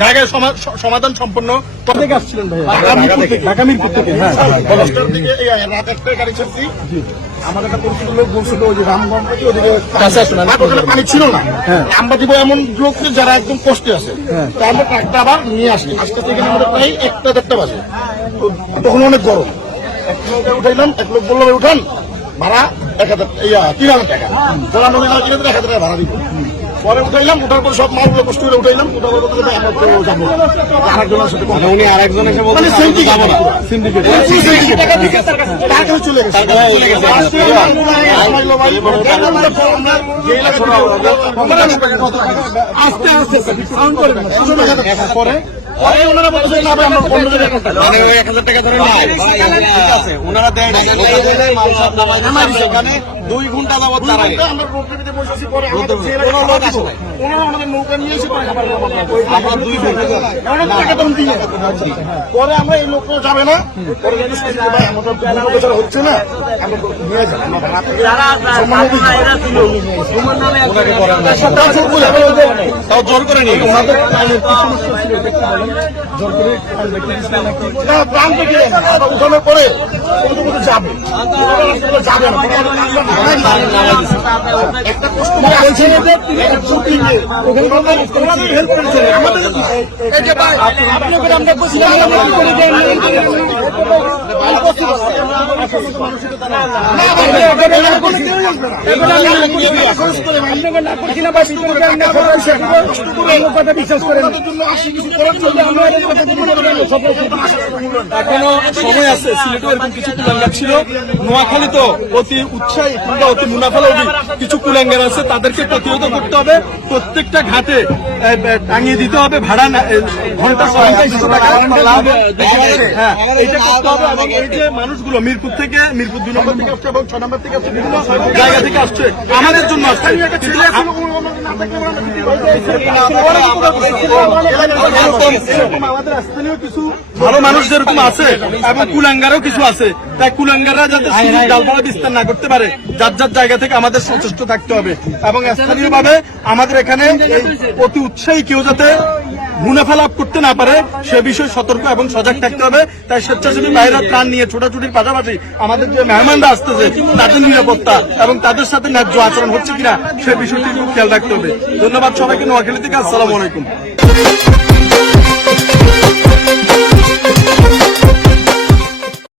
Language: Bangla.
জায়গায় সমাধান সম্পন্ন। কোথেকে আসছিলেন ভাইয়া? ঢাকা মিরপুর থেকে। হ্যাঁ। রাত একটায় গাড়ি ছাড়ছি। আমার একটা পরিচিত লোক বলছিল ওই যে রামগঞ্জ থেকে ওদিকে কাছে আসুন, আমি আর ওখানে পানি ছিল না। হ্যাঁ। আমরা দিব এমন লোক যারা একদম কষ্টে আছে। হ্যাঁ। তো আমরা ট্রাকটা আবার নিয়ে আসি। আজকে থেকে আমাদের প্রায় একটা দেড়টা বাজে। তো তখন অনেক গরম। এক লোক উঠাইলাম এক লোক বলল উঠান। ভাড়া এক হাজার ইয়া তিন হাজার টাকা। না এক হাজার টাকা ভাড়া দিব। পরে উঠাইলাম উঠার পর সব মালগুলো কষ্ট করে উঠাইলাম উঠার পর বলতে আমরা তো যাব। আরেকজনের সাথে কথা উনি আরেকজন এসে বলতে syndicate যাব না। সিন্ডিকেট তার কাছে চলে গেছে। আস্তে আস্তে পরে পরে ওনারা বলছে না আমরা পনেরো মানে ওই এক হাজার টাকা ধরে নাই। ঠিক আছে ওনারা দেয় না দুই ঘণ্টা যাবত দাঁড়ায়। আমরা প্রকৃতিতে বসেছি পরে আমাদের ছেলেরা খাবার দিব। ওনারা আমাদের নৌকা নিয়ে এসে পরে খাবার আমরা। আমরা দুই ঘণ্টা টাকা তখন দিয়ে। পরে আমরা এই লোকটা যাবে না। পরে যদি শুনছি ভাই আমাদের দুর্নীতি হচ্ছে না। আমরা নিয়ে যাব। আমরা ভাড়া তাও জোর করে নিয়ে উঠানোর পরে যাবে যাবে একটা কষ্ট আমাদের আমরা বসিলাম, এখনও সময় আছে সিলেটে এরকম কিছু কুলাঙ্গার ছিল। নোয়াখালী তো অতি উৎসাহী কিংবা অতি মুনাফালোভী কিছু কুলাঙ্গার আছে তাদেরকে প্রতিহত করতে হবে। প্রত্যেকটা ঘাটে টাঙিয়ে দিতে হবে ভাড়া ঘণ্টা পঞ্চাশশো টাকা। হ্যাঁ এইটা করতে হবে। এবং এই যে মানুষগুলো মিরপুর থেকে মিরপুর দুই নম্বর থেকে আসছে এবং ছয় নম্বর থেকে আসছে বিভিন্ন জায়গা থেকে আসছে। আমাদের জন্য আসছে। ভালো মানুষ যেরকম আছে এবং কুলাঙ্গারও কিছু আছে তাই কুলাঙ্গাররা যাতে ডালপালা বিস্তার না করতে পারে যার যার জায়গা থেকে আমাদের সচেষ্ট থাকতে হবে। এবং স্থানীয়ভাবে আমাদের এখানে অতি উৎসাহী কেউ যাতে মুনাফা লাভ করতে না পারে, সে বিষয়ে সতর্ক এবং সজাগ থাকতে হবে। তাই স্বেচ্ছাসেবী বাইরের প্রাণ নিয়ে ছোটাছুটির পাশাপাশি আমাদের যে মেহমানরা আসতেছে, তাদের নিরাপত্তা এবং তাদের সাথে ন্যায্য আচরণ হচ্ছে কিনা, সে বিষয়টি খেয়াল রাখতে হবে। ধন্যবাদ সবাইকে নোয়াখালী থেকে। আসসালামু আলাইকুম।